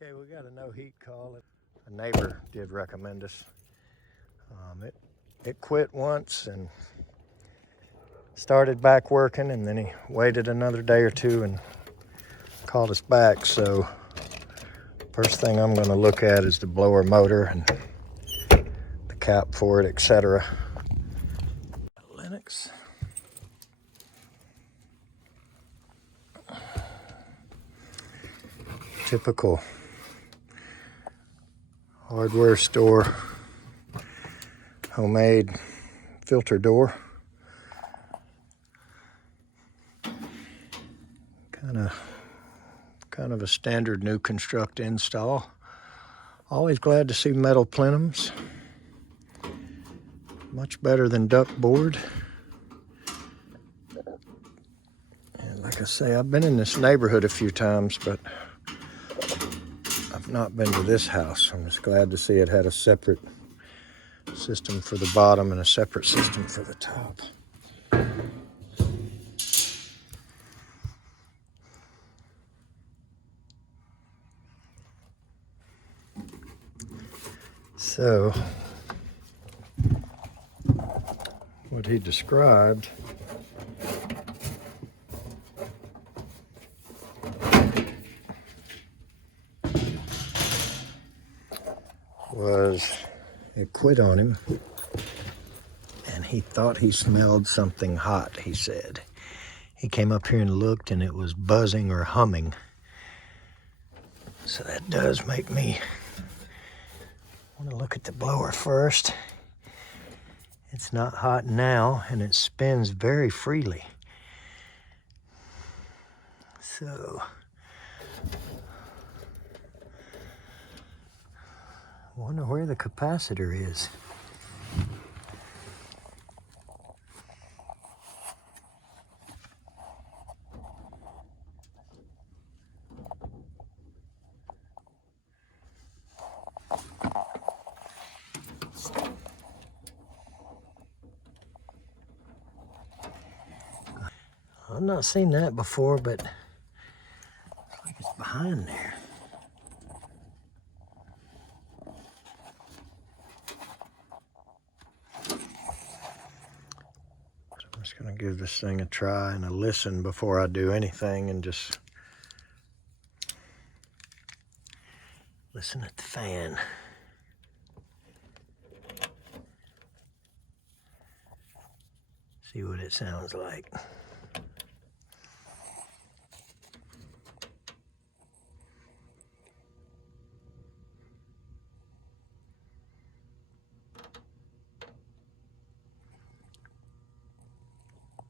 Okay, we got a no heat call. A neighbor did recommend us. It quit once and started back working, and then he waited another day or two and called us back. So first thing I'm going to look at is the blower motor and the cap for it, etc. Lennox. Typical hardware store homemade filter door. Kind of a standard new construct install. Always glad to see metal plenums. Much better than duck board. And like I say, I've been in this neighborhood a few times, but I've not been to this house. I'm just glad to see it had a separate system for the bottom and a separate system for the top. So, what he described was it quit on him, and he thought he smelled something hot, he said. He came up here and looked, and it was buzzing or humming. So that does make me want to look at the blower first. It's not hot now, and it spins very freely. So, I wonder where the capacitor is. I've not seen that before, but looks like it's behind there. I'm just going to give this thing a try and a listen before I do anything, and just listen at the fan. See what it sounds like.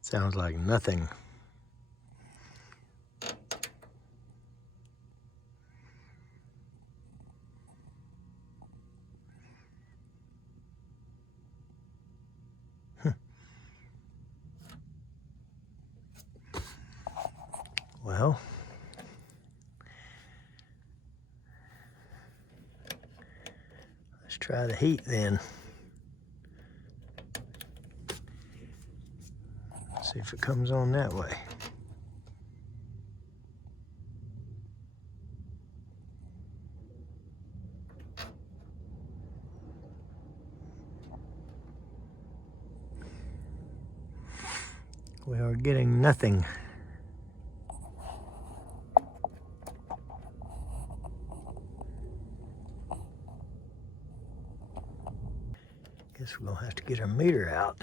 Sounds like nothing. Well, let's try the heat then. See if it comes on that way. We are getting nothing. Guess we're gonna have to get our meter out.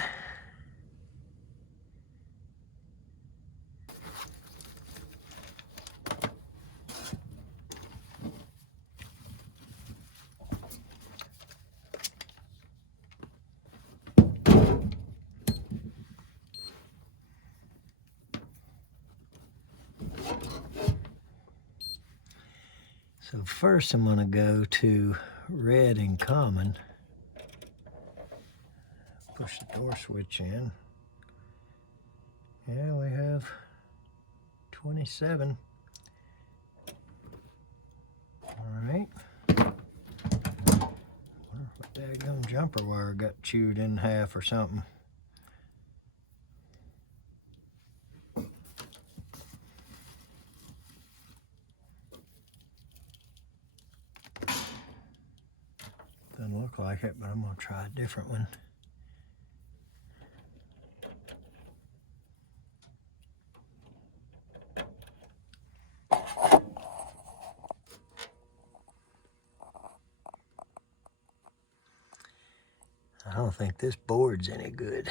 So first I'm going to go to red and common. Push the door switch in. Yeah, we have 27. Alright. Wonder if my daggum jumper wire got chewed in half or something. Doesn't look like it, but I'm gonna try a different one. I don't think this board's any good.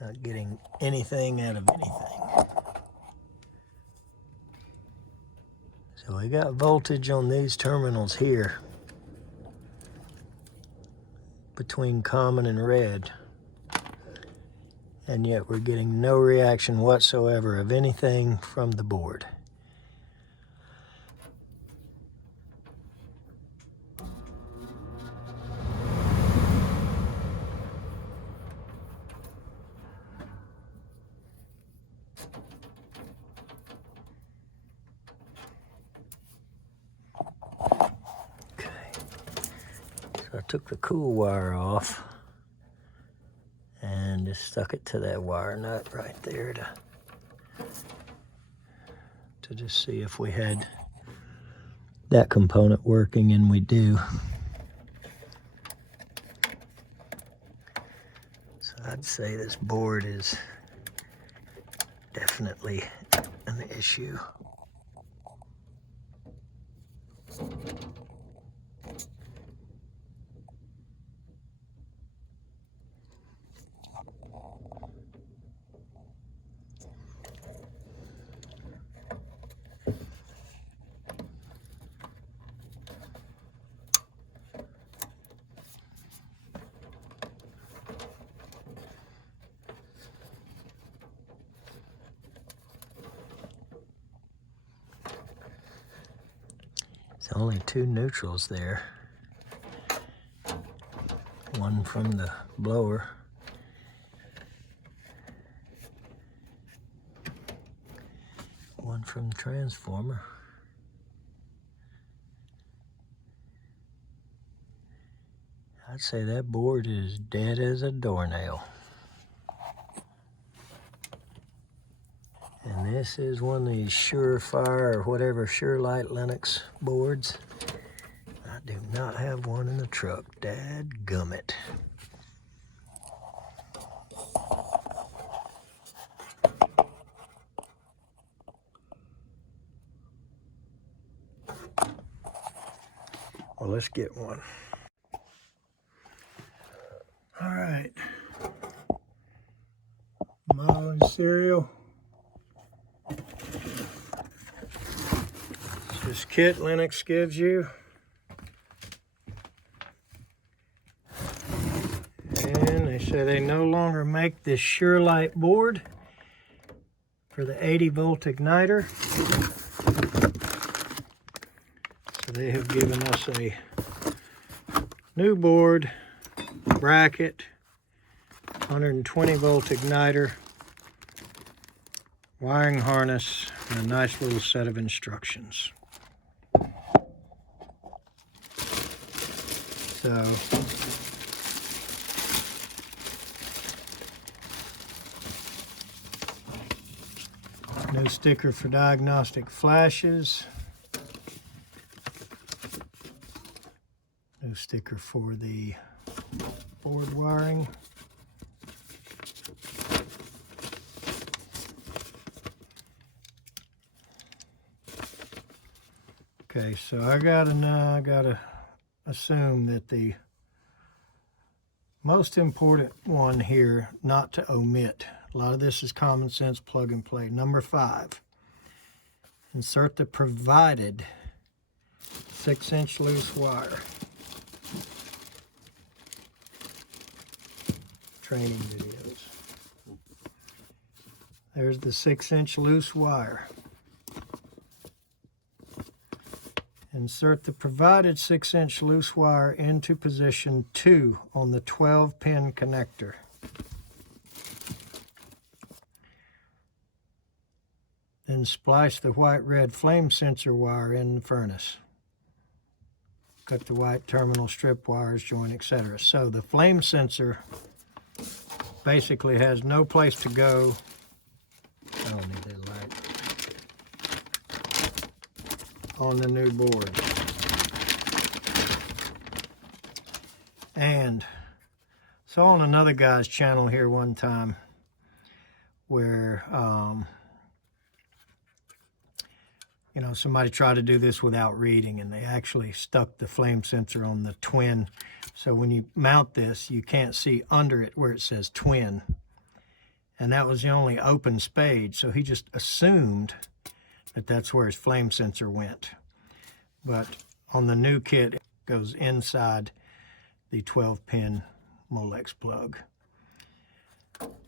Not getting anything out of anything. So we got voltage on these terminals here between common and red, and yet we're getting no reaction whatsoever of anything from the board. I took the cool wire off and just stuck it to that wire nut right there to just see if we had that component working, and we do. So I'd say this board is definitely an issue. There's only two neutrals there. One from the blower. One from the transformer. I'd say that board is dead as a doornail. And this is one of these Surefire or whatever Surelight Lennox boards. I do not have one in the truck. Dadgummit. Well, let's get one. All right. Marlin cereal. This kit Lennox gives you. And they say they no longer make this Surelight board for the 80-volt igniter. So they have given us a new board, bracket, 120-volt igniter, wiring harness, and a nice little set of instructions. So no sticker for diagnostic flashes. No sticker for the board wiring. Okay, so I gotta assume that the most important one here not to omit, a lot of this is common sense plug and play. Number 5, insert the provided 6-inch loose wire. Training videos. There's the 6-inch loose wire. Insert the provided 6-inch loose wire into position 2 on the 12-pin connector. Then splice the white-red flame sensor wire in the furnace. Cut the white terminal strip wires, join, etc. So the flame sensor basically has no place to go. I don't need that light. on the new board. And saw on another guy's channel here one time where you know, somebody tried to do this without reading, and they actually stuck the flame sensor on the twin. So when you mount this, you can't see under it where it says twin. And that was the only open spade, so he just assumed that that's where his flame sensor went. But on the new kit, it goes inside the 12-pin Molex plug.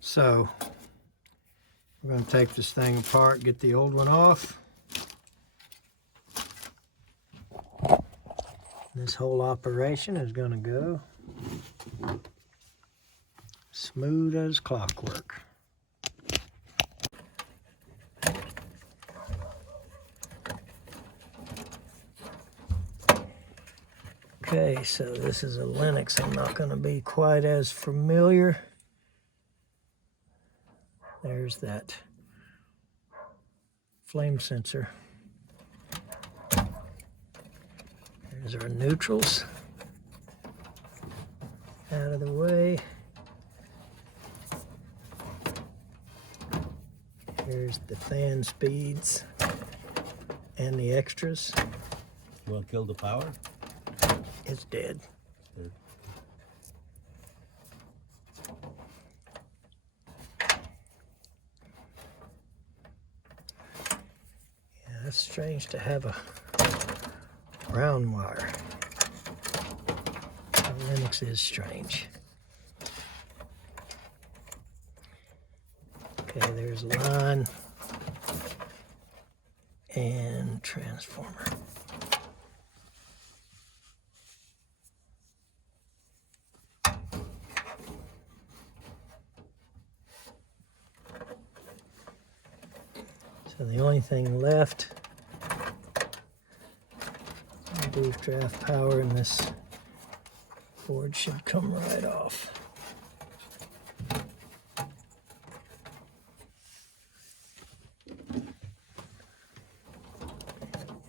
So we're going to take this thing apart, get the old one off. This whole operation is going to go smooth as clockwork. Okay, so this is a Lennox. I'm not going to be quite as familiar. There's that flame sensor. There's our neutrals out of the way. Here's the fan speeds and the extras. You want to kill the power? It's dead. Good. Yeah, that's strange to have a brown wire. Lennox is strange. Okay, there's line and transformer. So the only thing left, boost draft power, and this board should come right off.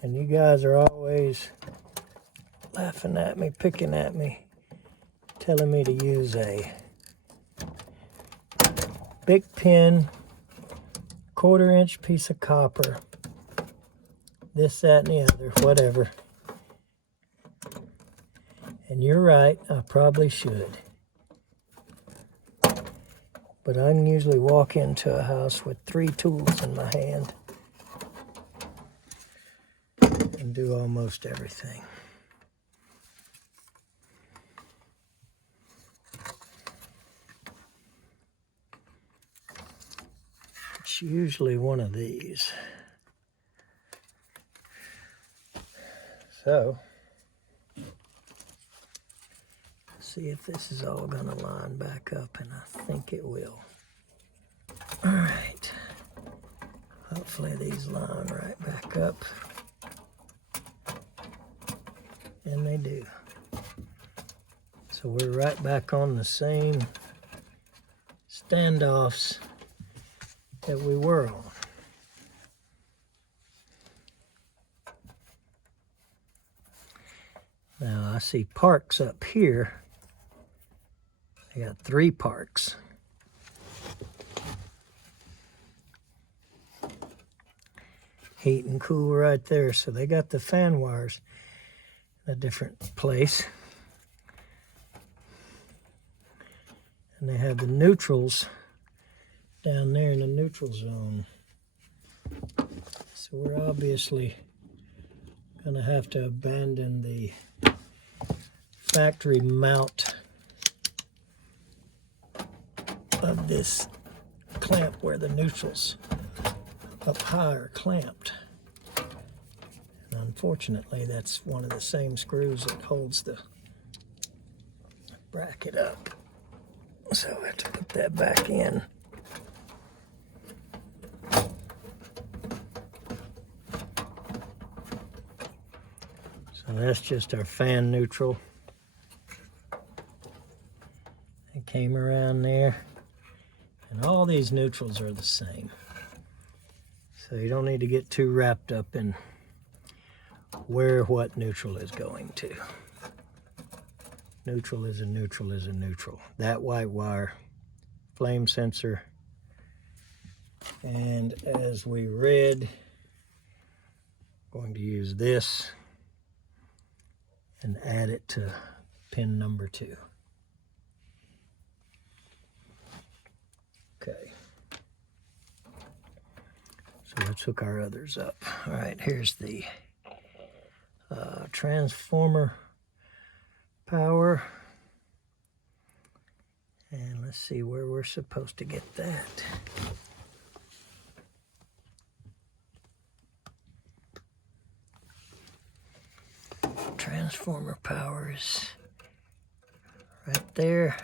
And you guys are always laughing at me, picking at me, telling me to use a big pin, 1/4-inch piece of copper, this, that, and the other, whatever. And you're right, I probably should. But I can usually walk into a house with 3 tools in my hand and do almost everything. It's usually one of these. So, see if this is all going to line back up, and I think it will. All right. Hopefully these line right back up. And they do. So we're right back on the same standoffs that we were on. Now I see parks up here. I got 3 parks. Heat and cool right there. So they got the fan wires in a different place. And they have the neutrals down there in the neutral zone. So we're obviously going to have to abandon the factory mount of this clamp where the neutrals up high are clamped. And unfortunately, that's one of the same screws that holds the bracket up. So I have to put that back in. So that's just our fan neutral. It came around there. And all these neutrals are the same. So you don't need to get too wrapped up in where what neutral is going to. Neutral is a neutral is a neutral. That white wire, flame sensor, and as we read, going to use this and add it to pin number 2. Okay. So let's hook our others up. All right, here's the transformer power. And let's see where we're supposed to get that. Transformer power is right there.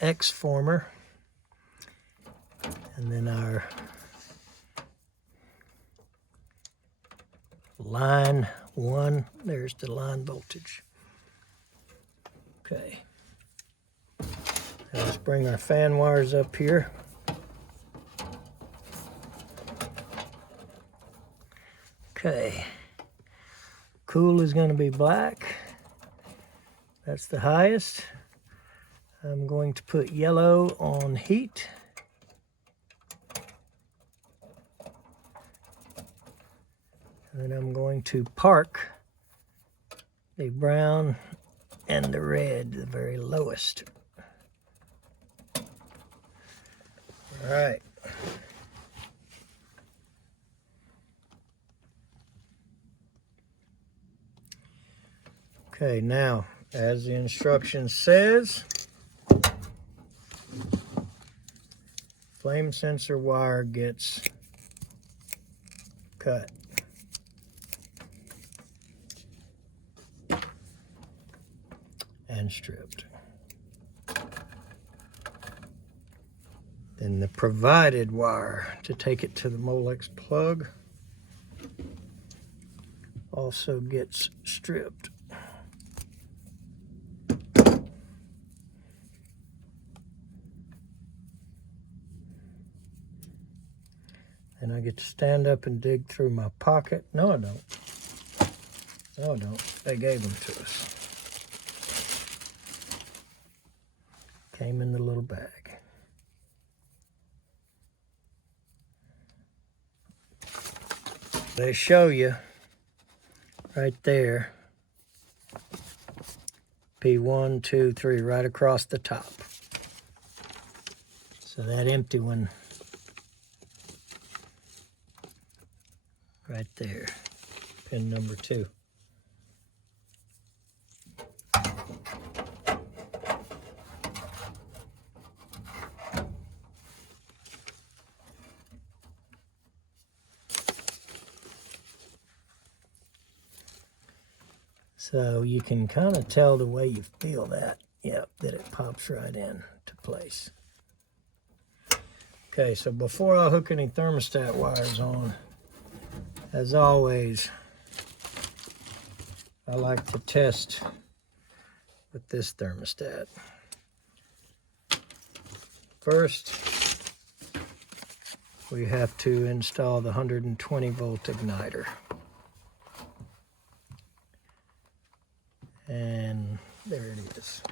X-former. And then our line 1, there's the line voltage. Okay. Now let's bring our fan wires up here. Okay. Cool is going to be black. That's the highest. I'm going to put yellow on heat. And I'm going to park the brown and the red, the very lowest. All right. Okay, now, as the instruction says, flame sensor wire gets cut. And stripped. Then the provided wire to take it to the Molex plug also gets stripped. And I get to stand up and dig through my pocket. No, I don't. No, I don't. They gave them to us. Came in the little bag. They show you right there, P1, 2, 3, right across the top. So that empty one right there, pin number 2. So you can kind of tell the way you feel that, yep, that it pops right in to place. Okay, so before I hook any thermostat wires on, as always, I like to test with this thermostat. First, we have to install the 120 volt igniter. And there it is.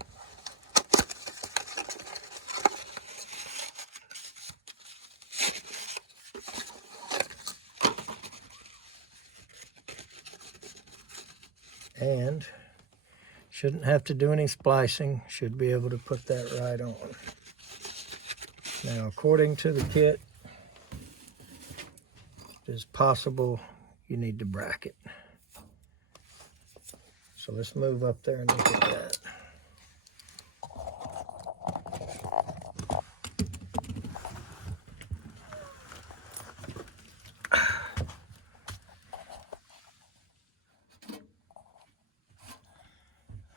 And shouldn't have to do any splicing, should be able to put that right on. Now, according to the kit, it is possible you need to bracket. So let's move up there and look at that.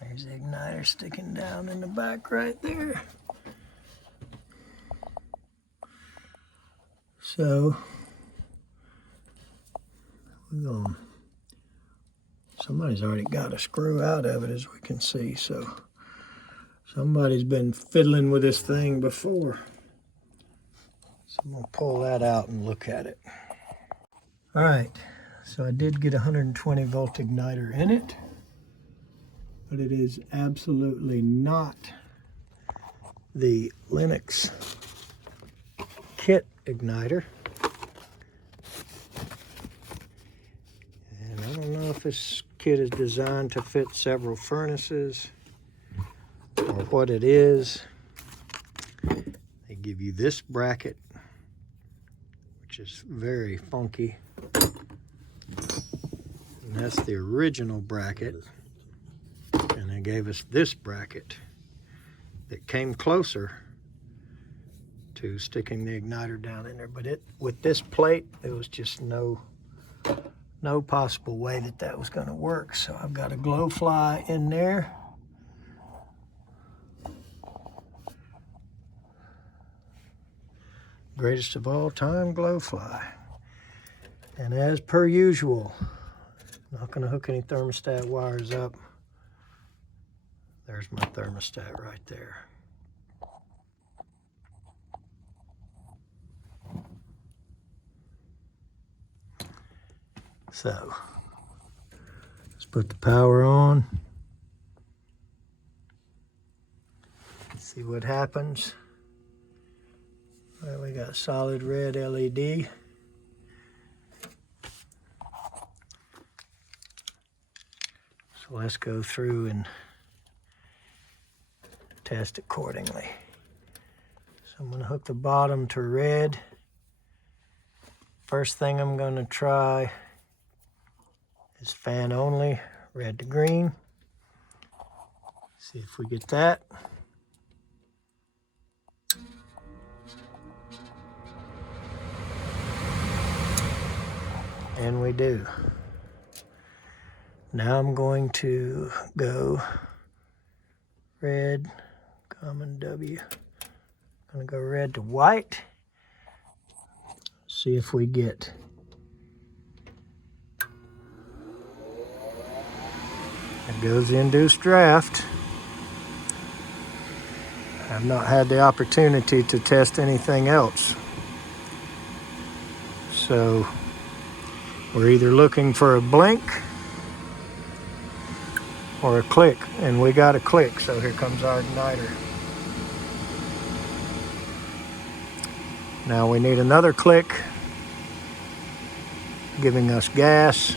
There's the igniter sticking down in the back right there. So, we're going. Somebody's already got a screw out of it, as we can see. So, somebody's been fiddling with this thing before. So, I'm going to pull that out and look at it. All right. So I did get a 120 volt igniter in it, but it is absolutely not the Lennox kit igniter. And I don't know if this kit is designed to fit several furnaces or what it is. They give you this bracket, which is very funky. And that's the original bracket. And they gave us this bracket that came closer to sticking the igniter down in there. But with this plate, there was just no possible way that was going to work. So I've got a glow fly in there. Greatest of all time glow fly. And as per usual, not going to hook any thermostat wires up. There's my thermostat right there. So, let's put the power on. See what happens. Well, we got solid red LED. So let's go through and test accordingly. So I'm going to hook the bottom to red. First thing I'm going to try is fan only, red to green. See if we get that. And we do. Now I'm going to go red, common W. I'm going to go red to white. See if we get it. Goes the induced draft. I've not had the opportunity to test anything else. So we're either looking for a blink or a click, and we got a click, so here comes our igniter. Now we need another click, giving us gas.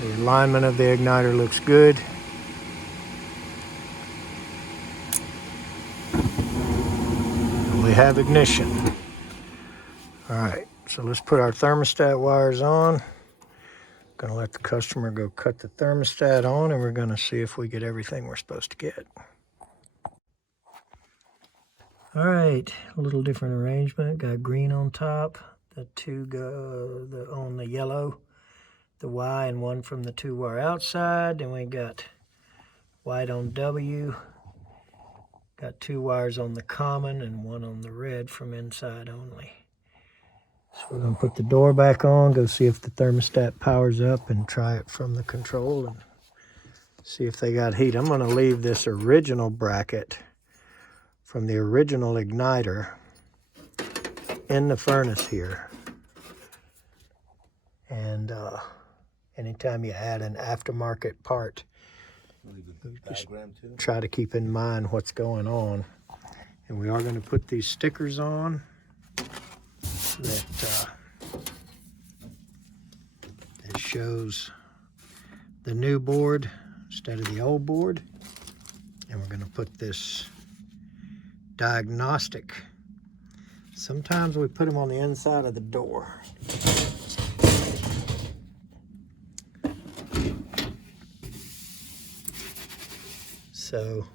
The alignment of the igniter looks good. And we have ignition. All right, so let's put our thermostat wires on. Gonna let the customer go cut the thermostat on, and we're gonna see if we get everything we're supposed to get. All right, a little different arrangement. Got green on top, the two go on the yellow, the Y, and one from the 2-wire outside. Then we got white on W. Got 2 wires on the common and 1 on the red from inside only. So we're going to put the door back on, go see if the thermostat powers up, and try it from the control and see if they got heat. I'm going to leave this original bracket from the original igniter in the furnace here. And anytime you add an aftermarket part, just try to keep in mind what's going on. And we are going to put these stickers on that it shows the new board instead of the old board. And we're going to put this diagnostic. Sometimes we put them on the inside of the door. So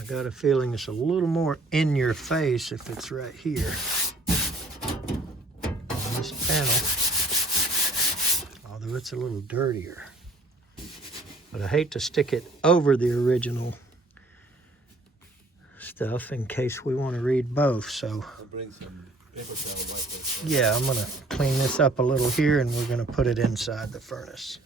I got a feeling it's a little more in your face if it's right here on this panel, although it's a little dirtier. But I hate to stick it over the original stuff in case we want to read both. So I'll bring some paper towel, wipe this. yeah, I'm going to clean this up a little here, and we're going to put it inside the furnace.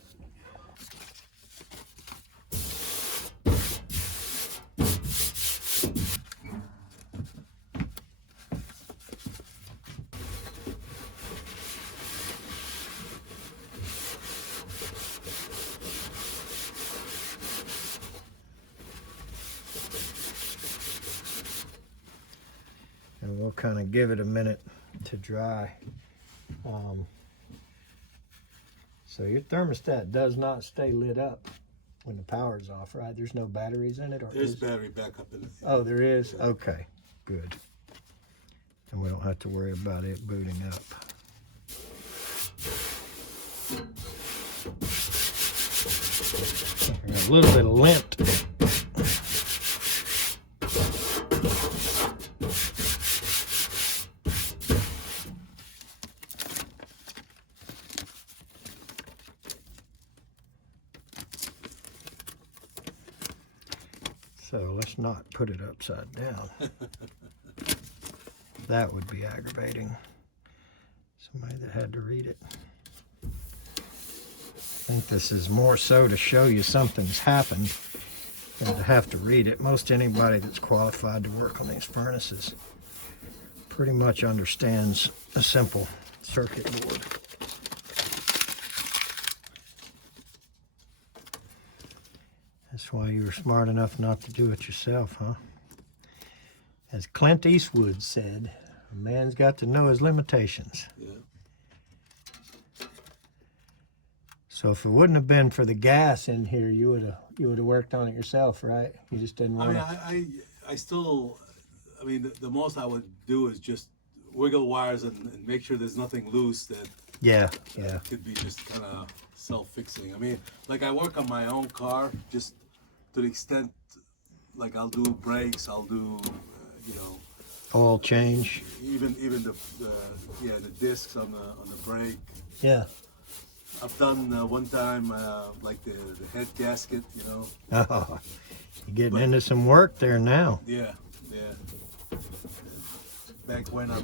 we'll kind of give it a minute to dry. So your thermostat does not stay lit up when the power's off, right? There's no batteries in it? Or There's battery backup in it. Oh, there is? Okay, good. And we don't have to worry about it booting up. A little bit of lint. So let's not put it upside down. That would be aggravating. Somebody that had to read it. I think this is more so to show you something's happened than to have to read it. Most anybody that's qualified to work on these furnaces pretty much understands a simple circuit board. That's why you were smart enough not to do it yourself, huh? As Clint Eastwood said, a man's got to know his limitations. Yeah. So if it wouldn't have been for the gas in here, you would have worked on it yourself, right? You just didn't want to. I mean, I still, I mean, the most I would do is just wiggle wires and make sure there's nothing loose that could be just kind of self-fixing. I mean, like I work on my own car just to the extent, like I'll do brakes, I'll do, you know, oil change. Even the discs on the brake. Yeah. I've done one time like the head gasket, you know. Oh, you're getting into some work there now. Yeah. Back when I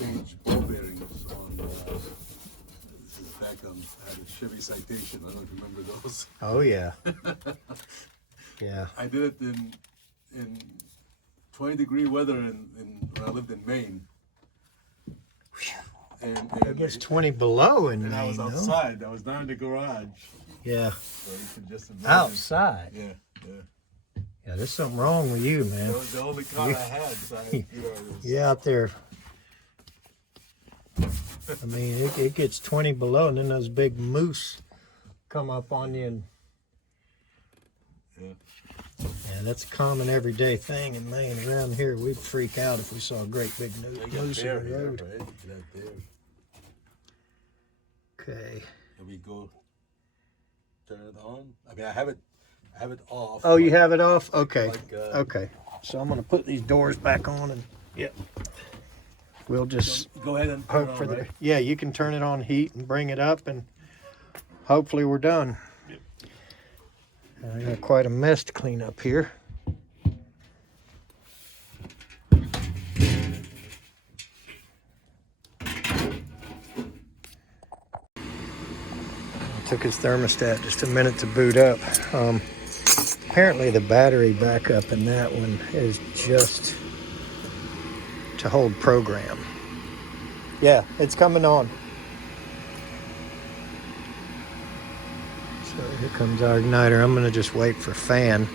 changed ball bearings on. This is back on. I had a Chevy Citation. I don't know if you remember those. Oh yeah. Yeah. I did it in 20-degree weather when I lived in Maine. And It gets 20 below in Maine, I was though. outside. I was down in the garage. Yeah. So you can just imagine. Outside. Yeah. Yeah, there's something wrong with you, man. That was the only car I had. So it was, You out there. I mean, it gets 20 below, and then those big moose come up on you. And yeah, that's a common everyday thing in Maine. Around here, we'd freak out if we saw a great big moose in the road. Right? Okay. Can we go turn it on? I mean, I have it off. Oh, you have it off? Okay. Like, Okay. So I'm going to put these doors back on, and we'll just go ahead and turn hope it for on, the. right? Yeah, you can turn it on heat and bring it up, and hopefully we're done. Yep. I got quite a mess to clean up here. Took his thermostat just a minute to boot up. Apparently the battery backup in that one is just to hold program. Yeah, it's coming on. So here comes our igniter. I'm gonna just wait for fan.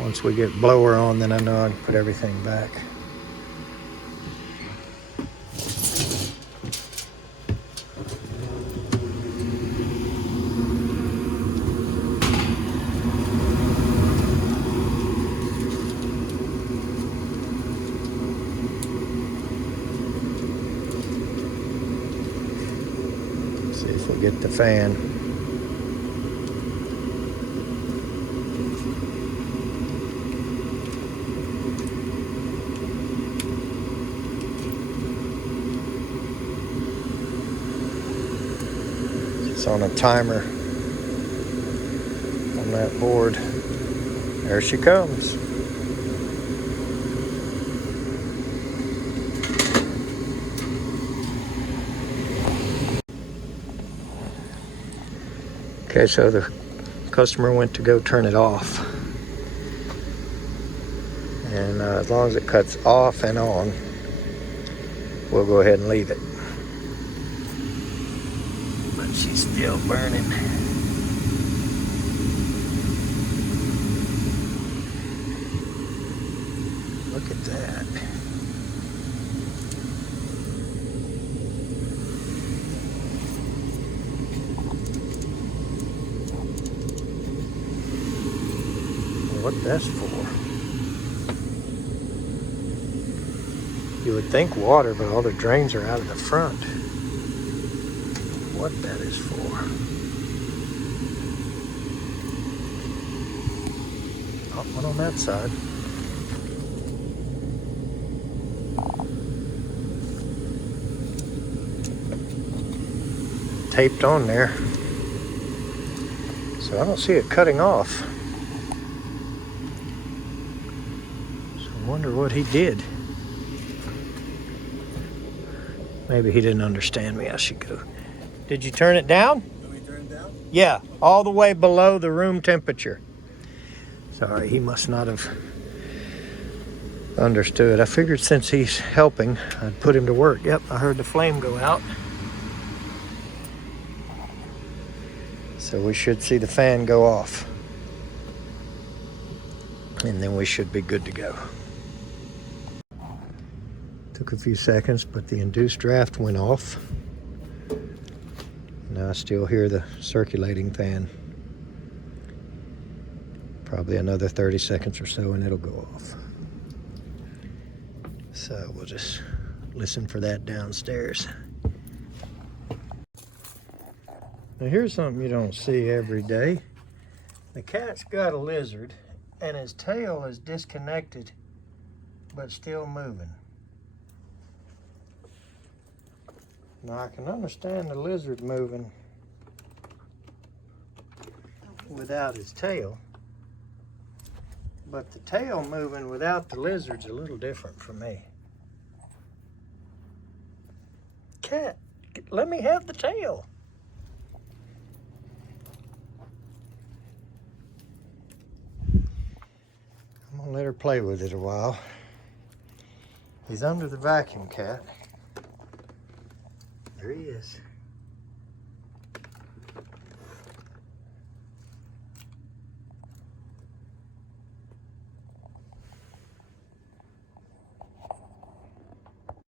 Once we get blower on, then I know I can put everything back. See if we get the fan. It's on a timer on that board. There she comes. Okay, so the customer went to go turn it off. And as long as it cuts off and on, we'll go ahead and leave it. But she's still burning. Look at that. what that's for. You would think water, but all the drains are out of the front. What that is for. Oh, one on that side. Taped on there. So I don't see it cutting off. So I wonder what he did. Maybe he didn't understand me. I should go. Did you turn it down? Can we turn it down? Yeah, all the way below the room temperature. Sorry, he must not have understood. I figured since he's helping, I'd put him to work. Yep, I heard the flame go out. So we should see the fan go off. And then we should be good to go. Took a few seconds, but the induced draft went off. Now I still hear the circulating fan. Probably another 30 seconds or so and it'll go off. So we'll just listen for that downstairs. Now here's something you don't see every day. The cat's got a lizard and his tail is disconnected but still moving. Now I can understand the lizard moving without his tail, but the tail moving without the lizard's a little different for me. Cat, let me have the tail. I'm gonna let her play with it a while. He's under the vacuum, Cat. There he is.